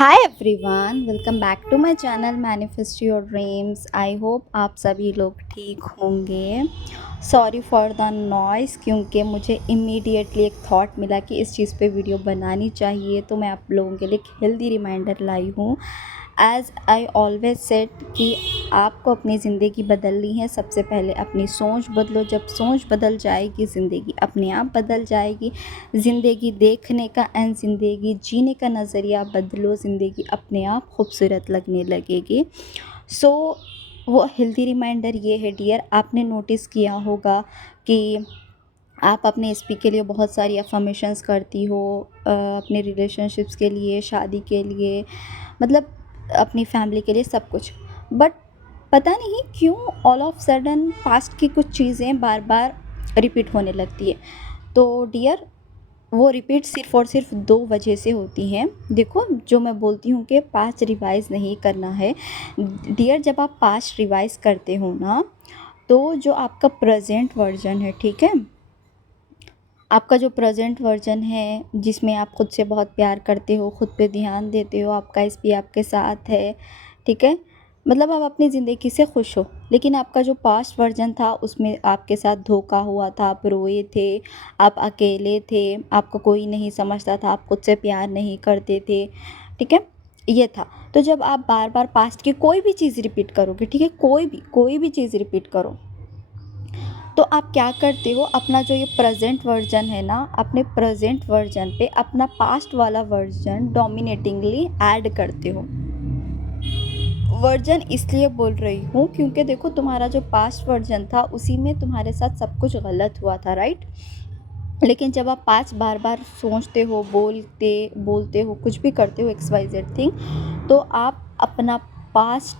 Hi everyone, welcome back to my channel manifest your dreams. I hope आप सभी लोग ठीक होंगे। सॉरी फॉर द नॉइस, क्योंकि मुझे इमीडिएटली एक थॉट मिला कि इस चीज़ पे वीडियो बनानी चाहिए, तो मैं आप लोगों के लिए एक हेल्दी रिमाइंडर लाई हूँ। एज़ आई ऑलवेज सेड कि आपको अपनी ज़िंदगी बदलनी है, सबसे पहले अपनी सोच बदलो। जब सोच बदल जाएगी, ज़िंदगी अपने आप बदल जाएगी। ज़िंदगी देखने का एंड ज़िंदगी जीने का नज़रिया बदलो, ज़िंदगी अपने आप खूबसूरत लगने लगेगी। सो वो हेल्दी रिमाइंडर ये है डियर, आपने नोटिस किया होगा कि आप अपने एसपी के लिए बहुत सारी अफर्मेशंस करती हो, अपने रिलेशनशिप्स के लिए, शादी के लिए, मतलब अपनी फैमिली के लिए, सब कुछ। बट पता नहीं क्यों ऑल ऑफ सडन पास्ट की कुछ चीज़ें बार बार रिपीट होने लगती है। तो डियर, वो रिपीट सिर्फ़ और सिर्फ 2 वजह से होती हैं। देखो, जो मैं बोलती हूँ कि पास्ट रिवाइज़ नहीं करना है। डियर, जब आप पास्ट रिवाइज़ करते हो ना, तो जो आपका प्रेज़ेंट वर्ज़न है, ठीक है? आपका जो प्रेज़ेंट वर्ज़न है, जिसमें आप खुद से बहुत प्यार करते हो, खुद पे ध्यान देते हो, आपका एसपी आपके साथ है, ठीक है? मतलब आप अपनी ज़िंदगी से खुश हो। लेकिन आपका जो पास्ट वर्ज़न था, उसमें आपके साथ धोखा हुआ था, आप रोए थे, आप अकेले थे, आपको कोई नहीं समझता था, आप खुद से प्यार नहीं करते थे, ठीक है? ये था। तो जब आप बार-बार पास्ट की कोई भी चीज़ रिपीट करोगे, ठीक है? कोई भी चीज़ रिपीट करो, तो आप क्या करते हो, अपना जो ये प्रेजेंट वर्जन है ना, अपने प्रेजेंट वर्जन पे अपना पास्ट वाला वर्जन डोमिनेटिंगली ऐड करते हो। वर्जन इसलिए बोल रही हूँ क्योंकि देखो, तुम्हारा जो पास्ट वर्जन था उसी में तुम्हारे साथ सब कुछ गलत हुआ था, राइट? लेकिन जब आप पास्ट बार बार सोचते हो, बोलते बोलते हो, कुछ भी करते हो, एक्स वाई जेड थिंग, तो आप अपना पास्ट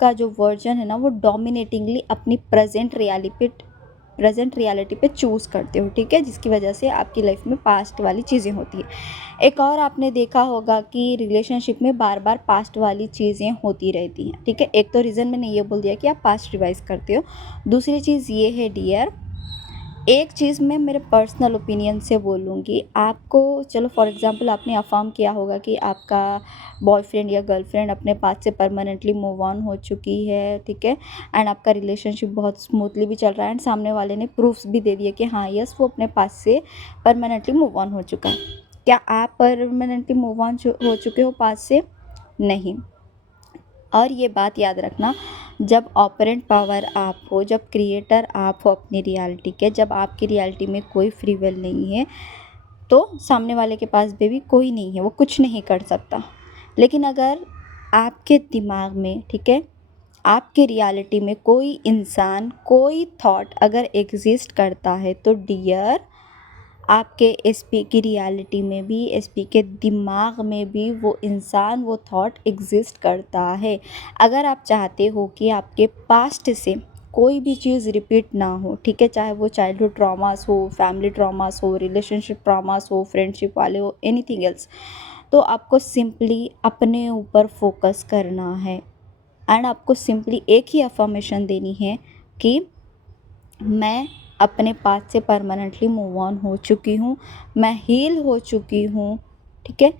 का जो वर्जन है ना, वो डोमिनेटिंगली अपनी प्रेजेंट रियलिटी पे चूज़ करते हो, ठीक है? जिसकी वजह से आपकी लाइफ में पास्ट वाली चीज़ें होती है। एक और आपने देखा होगा कि रिलेशनशिप में बार बार पास्ट वाली चीज़ें होती रहती हैं, ठीक है? एक तो रीज़न मैंने ये बोल दिया कि आप पास्ट रिवाइज करते हो। दूसरी चीज़ ये है डियर, एक चीज़ मैं मेरे पर्सनल ओपिनियन से बोलूँगी आपको। चलो फॉर एग्जांपल, आपने अफ़र्म किया होगा कि आपका बॉयफ्रेंड या गर्लफ्रेंड अपने पास से परमानेंटली मूव ऑन हो चुकी है, ठीक है? एंड आपका रिलेशनशिप बहुत स्मूथली भी चल रहा है, एंड सामने वाले ने प्रूफ्स भी दे दिए कि हाँ यस, वो अपने पास से परमानेंटली मूव ऑन हो चुका है। क्या आप परमानेंटली मूव ऑन हो चुके हो पास से? नहीं। और ये बात याद रखना, जब ऑपरेंट पावर आप हो, जब क्रिएटर आप हो अपनी रियलिटी के, जब आपकी रियलिटी में कोई फ्री विल नहीं है, तो सामने वाले के पास भी कोई नहीं है, वो कुछ नहीं कर सकता। लेकिन अगर आपके दिमाग में, ठीक है, आपकी रियलिटी में कोई इंसान, कोई थॉट अगर एग्जिस्ट करता है, तो डियर, आपके एसपी की रियलिटी में भी, एसपी के दिमाग में भी वो इंसान, वो थॉट एग्जिस्ट करता है। अगर आप चाहते हो कि आपके पास्ट से कोई भी चीज़ रिपीट ना हो, ठीक है, चाहे वो चाइल्डहुड ट्रॉमास हो, फैमिली ट्रॉमास हो, रिलेशनशिप ट्रॉमास हो, फ्रेंडशिप वाले हो, एनीथिंग एल्स, तो आपको सिंपली अपने ऊपर फोकस करना है। एंड आपको सिंपली एक ही अफर्मेशन देनी है कि मैं अपने पास से परमानेंटली मूव ऑन हो चुकी हूँ, मैं हील हो चुकी हूँ, ठीक है?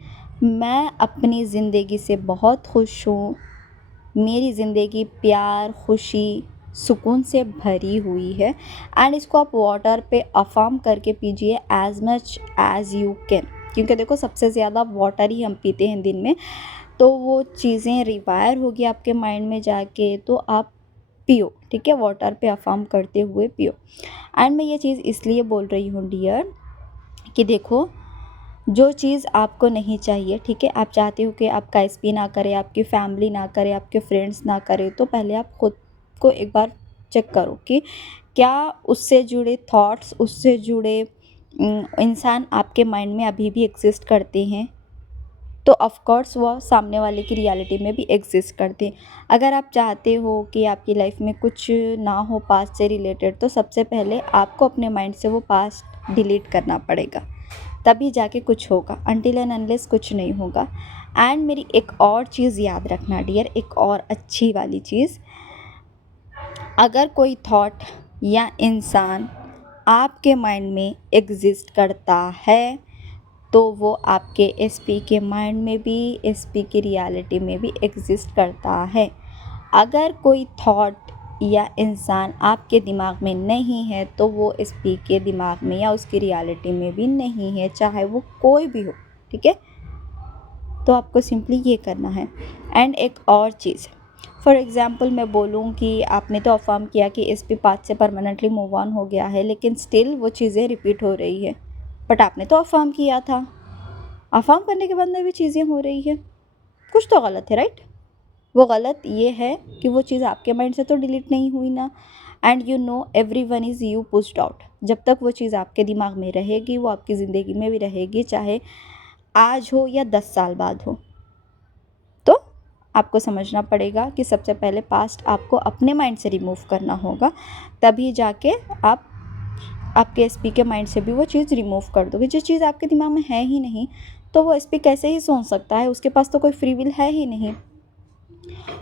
मैं अपनी ज़िंदगी से बहुत खुश हूँ। मेरी ज़िंदगी प्यार, खुशी, सुकून से भरी हुई है। एंड इसको आप वाटर पे अफ़र्म करके पीजिए as much as you can, क्योंकि देखो, सबसे ज़्यादा वाटर ही हम पीते हैं दिन में। तो वो चीज़ें रिवायर होगी आपके माइंड में जाके, तो आप पियो, ठीक है? वाटर पे अफ़र्म करते हुए पियो। एंड मैं ये चीज़ इसलिए बोल रही हूँ डियर, कि देखो, जो चीज़ आपको नहीं चाहिए, ठीक है, आप चाहते हो कि आपका एसपी ना करे, आपकी फैमिली ना करे, आपके फ्रेंड्स ना करे, तो पहले आप खुद को एक बार चेक करो कि क्या उससे जुड़े थॉट्स, उससे जुड़े इंसान आपके माइंड में अभी भी एग्जिस्ट करते हैं। तो ऑफ़ कोर्स वो सामने वाले की रियलिटी में भी एग्जिस्ट करते हैं। अगर आप चाहते हो कि आपकी लाइफ में कुछ ना हो पास्ट से रिलेटेड, तो सबसे पहले आपको अपने माइंड से वो पास्ट डिलीट करना पड़ेगा, तभी जाके कुछ होगा। अनटिल एंड अनलेस कुछ नहीं होगा। एंड मेरी एक और चीज़ याद रखना डियर, एक और अच्छी वाली चीज़, अगर कोई थॉट या इंसान आपके माइंड में एग्जिस्ट करता है, तो वो आपके एसपी के माइंड में भी, एसपी की रियलिटी में भी एग्जिस्ट करता है। अगर कोई थॉट या इंसान आपके दिमाग में नहीं है तो वो एसपी के दिमाग में या उसकी रियलिटी में भी नहीं है, चाहे वो कोई भी हो, ठीक है। तो आपको सिंपली ये करना है। एंड एक और चीज़, फॉर एग्ज़ाम्पल मैं बोलूँ कि आपने तो अफर्म किया कि एसपी पाथ से परमानेंटली मूव ऑन हो गया है, लेकिन स्टिल वो चीज़ें रिपीट हो रही है। बट आपने तो अफर्म किया था, अफर्म करने के बाद में भी चीज़ें हो रही है, कुछ तो गलत है, राइट। वो गलत ये है कि वो चीज़ आपके माइंड से तो डिलीट नहीं हुई ना। And you know every one is you pushed out. जब तक वो चीज़ आपके दिमाग में रहेगी, वो आपकी ज़िंदगी में भी रहेगी, चाहे आज हो या 10 साल बाद हो। तो आपको समझना पड़ेगा कि सबसे पहले पास्ट आपको अपने माइंड से रिमूव करना होगा, तभी जाके आप आपके एसपी के माइंड से भी वो चीज़ रिमूव कर दोगे। जिस चीज़ आपके दिमाग में है ही नहीं, तो वो एसपी कैसे ही सोच सकता है, उसके पास तो कोई फ्री विल है ही नहीं।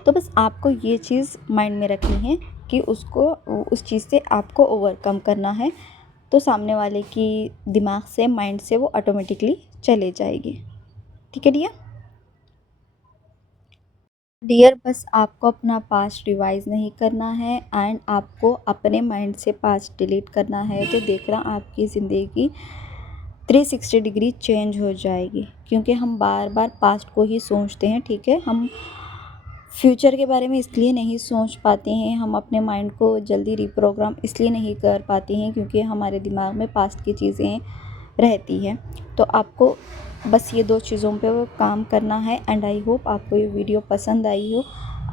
तो बस आपको ये चीज़ माइंड में रखनी है कि उसको, उस चीज़ से आपको ओवरकम करना है, तो सामने वाले की दिमाग से, माइंड से वो ऑटोमेटिकली चले जाएगी। ठीक है डियर। डियर बस आपको अपना पास्ट रिवाइज नहीं करना है एंड आपको अपने माइंड से पास्ट डिलीट करना है, तो देखना आपकी ज़िंदगी 360 डिग्री चेंज हो जाएगी। क्योंकि हम बार बार पास्ट को ही सोचते हैं, ठीक है। हम फ्यूचर के बारे में इसलिए नहीं सोच पाते हैं, हम अपने माइंड को जल्दी रिप्रोग्राम इसलिए नहीं कर पाते हैं क्योंकि हमारे दिमाग में पास्ट की चीज़ें रहती हैं। तो आपको बस ये 2 चीज़ों पे वो काम करना है। एंड आई होप आपको ये वीडियो पसंद आई हो।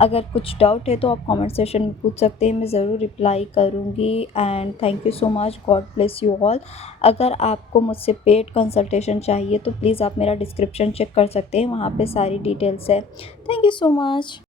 अगर कुछ डाउट है तो आप कमेंट सेक्शन में पूछ सकते हैं, मैं ज़रूर रिप्लाई करूँगी। And thank you so much, God bless you all. अगर आपको मुझसे पेड कंसल्टेशन चाहिए तो प्लीज़ आप मेरा डिस्क्रिप्शन चेक कर सकते हैं, वहाँ पे सारी डिटेल्स है। Thank you so much.